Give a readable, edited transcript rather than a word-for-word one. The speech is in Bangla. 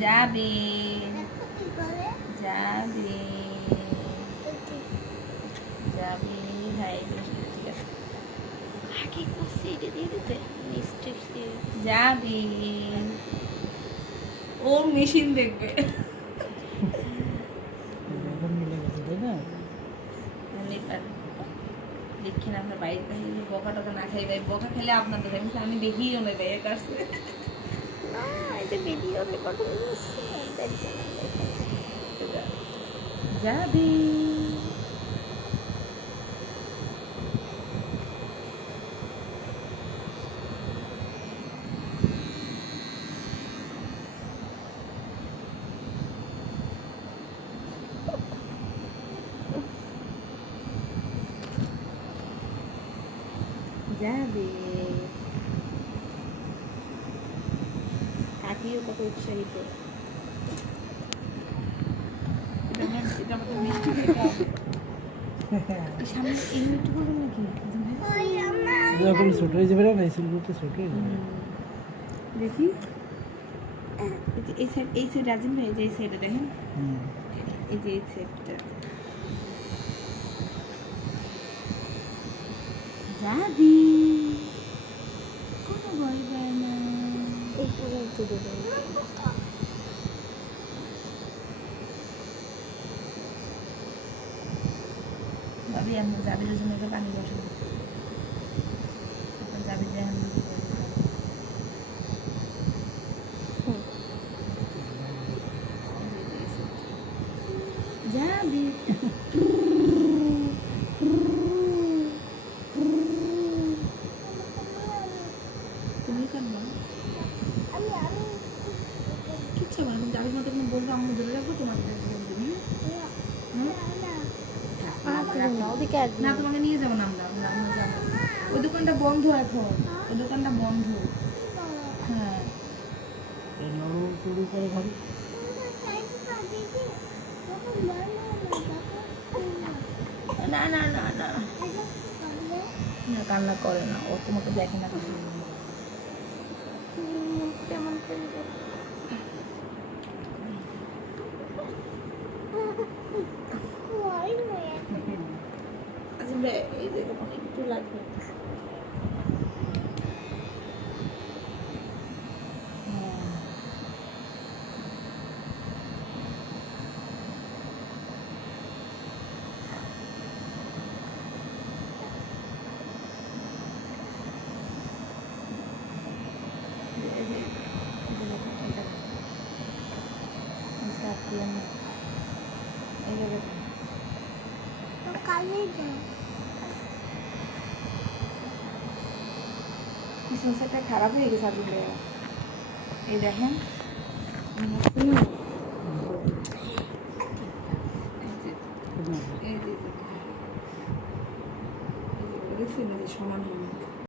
যাবে যাবে যাবে ভাই ঠিক আছে আগে করছি এটা দিয়ে দিতে স্ট্রিপস দিয়ে যাবে ও মেশিন দেখবে দেখছেন আপনার বাইরে কাছে বকা টকা না খাই ভাই বকা খেলে আপনাদের আমি দেখিও না ভাইয়ের কাছে না এটা ভিডিও রেকর্ড যাবি যাবে কাকিও কত উৎসাহিত ছোট হয়ে যাবে না ছোট হয়ে যাবে দেখি এই সাইড রাজিম ভাই যে এই সাইডে দেখেন এই যে এই সাইডটা যাবি কোনো ভয় পায় না ভাবি আমি যাবির জন্য একটা পানি বসাবো যাবি দেখেন যাবি তুমি কাটবা কিচ্ছু না যাবির মতো তুমি বলবো আমি ধরে রাখবো তোমাকে না তোমাকে নিয়ে যাবো না আমরা যাবো ওই দোকানটা বন্ধ এখন ওই দোকানটা বন্ধ হ্যাঁ না না না না না কান্না করে না ও তোমাকে দেখে না কেমন করে এই যে একটু লাগবে পিছন সাইডটা খারাপ হয়ে গেছে আসলে এই দেখেন সমান হবে